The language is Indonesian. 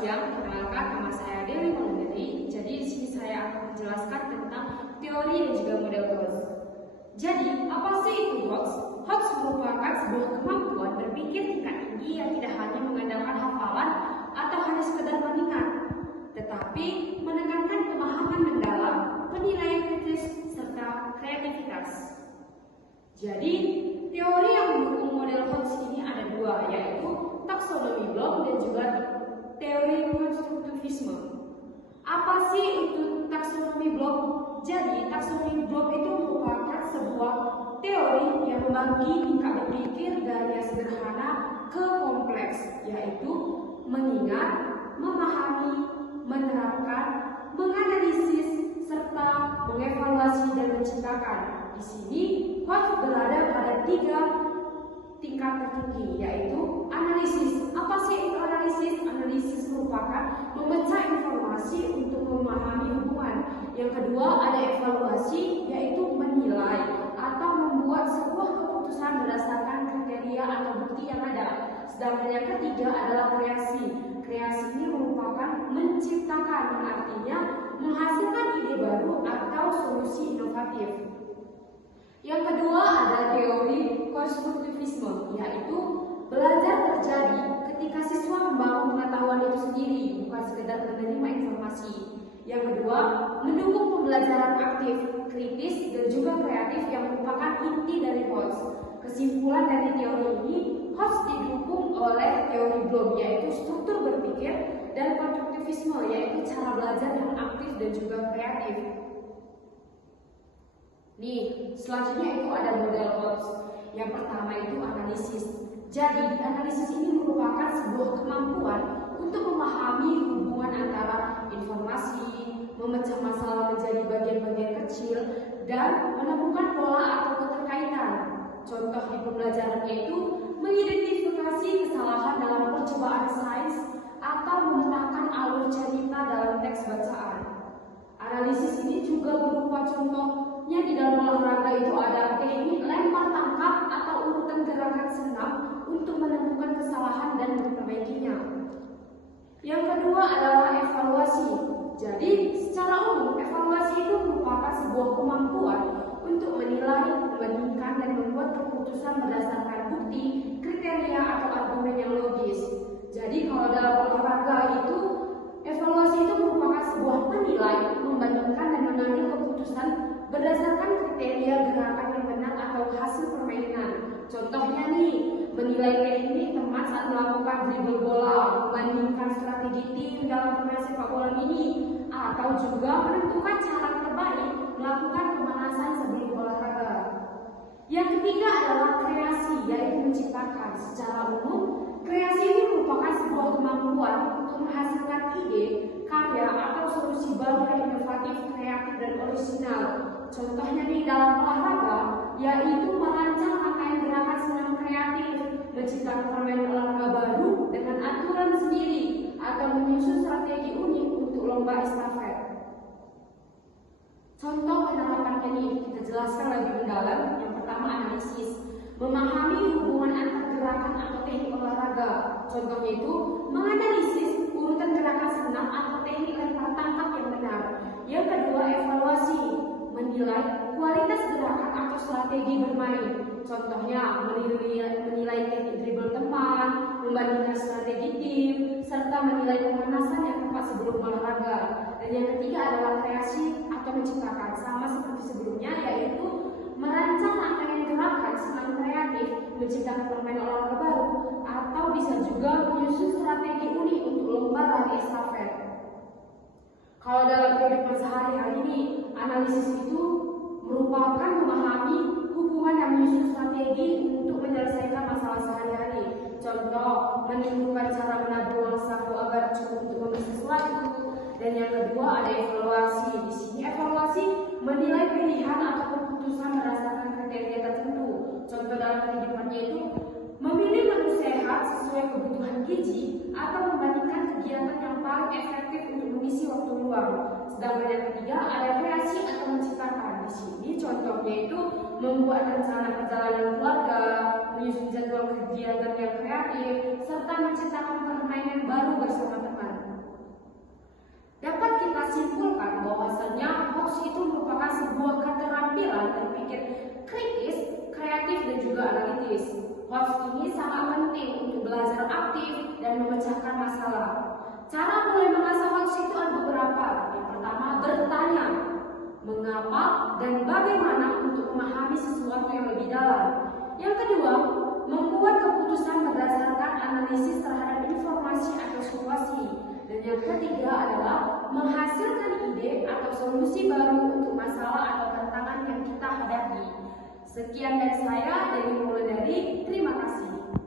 siang, perkenalkan nama saya Dewi Maulidari. Jadi di sini saya akan menjelaskan tentang teori dan juga model hoax. Jadi, apa sih itu hoax? Hoax merupakan sebuah kemampuan berpikir tingkat tinggi yang tidak hanya mengandalkan hafalan atau hanya sekedar mengingat, tetapi menekankan pemahaman mendalam, penilaian kritis, serta kreativitas. Jadi, teori yang mendukung model hoax ini ada dua, yaitu taksonomi Bloom dan juga teori konstruktivisme. Apa sih itu taksonomi Bloom? Jadi, taksonomi Bloom itu merupakan sebuah teori yang membagi tingkat berpikir dari yang sederhana ke kompleks, yaitu mengingat, memahami, menerapkan, menganalisis, serta mengevaluasi dan menciptakan. Di sini, hoax berada pada tiga tingkat tertinggi, yaitu analisis. Apa sih itu analisis? Analisis merupakan memecah informasi untuk memahami hubungan. Yang kedua ada evaluasi, yaitu menilai atau membuat sebuah keputusan berdasarkan kriteria atau bukti yang ada. Sedangkan yang ketiga adalah kreasi. Kreasi ini merupakan menciptakan, yang artinya menghasilkan ide baru atau solusi inovatif. Yang kedua ada teori konstruktivisme, yaitu belajar terjadi ketika siswa membangun pengetahuan itu sendiri, bukan sekedar menerima informasi. Yang kedua, mendukung pembelajaran aktif, kritis, dan juga kreatif yang merupakan inti dari hoax. Kesimpulan dari teori ini, hoax didukung oleh teori Bloom, yaitu struktur berpikir, dan konstruktivisme, yaitu cara belajar yang aktif dan juga kreatif. Nih, selanjutnya itu ada model hoax. Yang pertama itu analisis. Jadi, analisis ini merupakan sebuah kemampuan untuk memahami hubungan antara informasi, memecah masalah menjadi bagian-bagian kecil, dan menemukan pola atau keterkaitan. Contoh di pembelajarannya itu mengidentifikasi kesalahan dalam percobaan sains atau memetakan alur cerita dalam teks bacaan. Analisis ini juga berupa contohnya di dalam olahraga itu ada teknik lempar tangkap atau urutan gerakan senam untuk menemukan kesalahan dan memperbaikinya. Yang kedua adalah evaluasi. Jadi, secara umum evaluasi itu merupakan sebuah kemampuan untuk menilai, membandingkan, dan membuat keputusan berdasarkan bukti, kriteria, atau argumen yang logis. Jadi, kalau dalam olahraga itu evaluasi itu merupakan sebuah menilai, membandingkan, dan mengambil keputusan berdasarkan kriteria gerakan yang benar atau hasil permainan. Contohnya nih, menilai teknik teman saat melakukan dribble bola, membandingkan strategi tim dalam bermain sepak bola mini, atau juga menentukan cara terbaik melakukan pemanasan sebelum olahraga. Yang ketiga adalah kreasi, yaitu menciptakan. Secara umum, kreasi ini merupakan sebuah kemampuan untuk menghasilkan ide, karya, atau solusi baru yang inovatif, kreatif, dan orisinal. Contohnya di dalam olahraga, yaitu merancang rangkaian gerakan senam kreatif, menciptakan permainan olahraga baru dengan aturan sendiri, atau menyusun strategi unik untuk lomba estafet. Contoh penerapannya nih, kita jelaskan lebih mendalam. Yang pertama analisis, memahami hubungan antar gerakan atau teknik olahraga. Contohnya itu menganalisis urutan gerakan senam atau teknik lempar tangkap yang benar. Yang kedua evaluasi, menilai kualitas gerakan atau strategi bermain. Contohnya menilai teknik dribble teman, membandingkan strategi tim, serta menilai pemanasan yang tepat sebelum olahraga. Dan yang ketiga adalah kreasi atau menciptakan, sama seperti sebelumnya, yaitu merancang rangkaian gerakan senam kreatif, menciptakan permainan olahraga baru, atau bisa juga menyusun strategi unik untuk lomba lari estafet. Kalau dalam kehidupan sehari-hari ini, analisis itu merupakan memahami hubungan dan menyusun strategi untuk menyelesaikan masalah sehari-hari. Contoh, menentukan cara menabung uang saku agar cukup untuk membeli sesuatu. Dan yang kedua ada evaluasi. Di sini evaluasi menilai pilihan atau keputusan berdasarkan kriteria tertentu. Contoh dalam kehidupannya itu memilih menu sehat sesuai kebutuhan gizi atau membandingkan kegiatan yang paling efektif untuk mengisi waktu luang. Sedangkan yang ketiga ada kreasi atau menciptakan. Di sini contohnya itu membuat rencana perjalanan keluarga, menyusun jadwal kegiatan yang kreatif, serta menciptakan permainan baru bersama teman. juga analitis. HOTS ini sangat penting untuk belajar aktif dan memecahkan masalah. Cara mulai mengasah HOTS itu ada beberapa. Yang pertama, bertanya mengapa dan bagaimana untuk memahami sesuatu yang lebih dalam. Yang kedua, membuat keputusan berdasarkan analisis terhadap informasi atau situasi. Dan yang ketiga adalah menghasilkan ide atau solusi baru untuk masalah atau tantangan yang kita hadapi. Sekian dari saya, Dewi Wulandari. Terima kasih.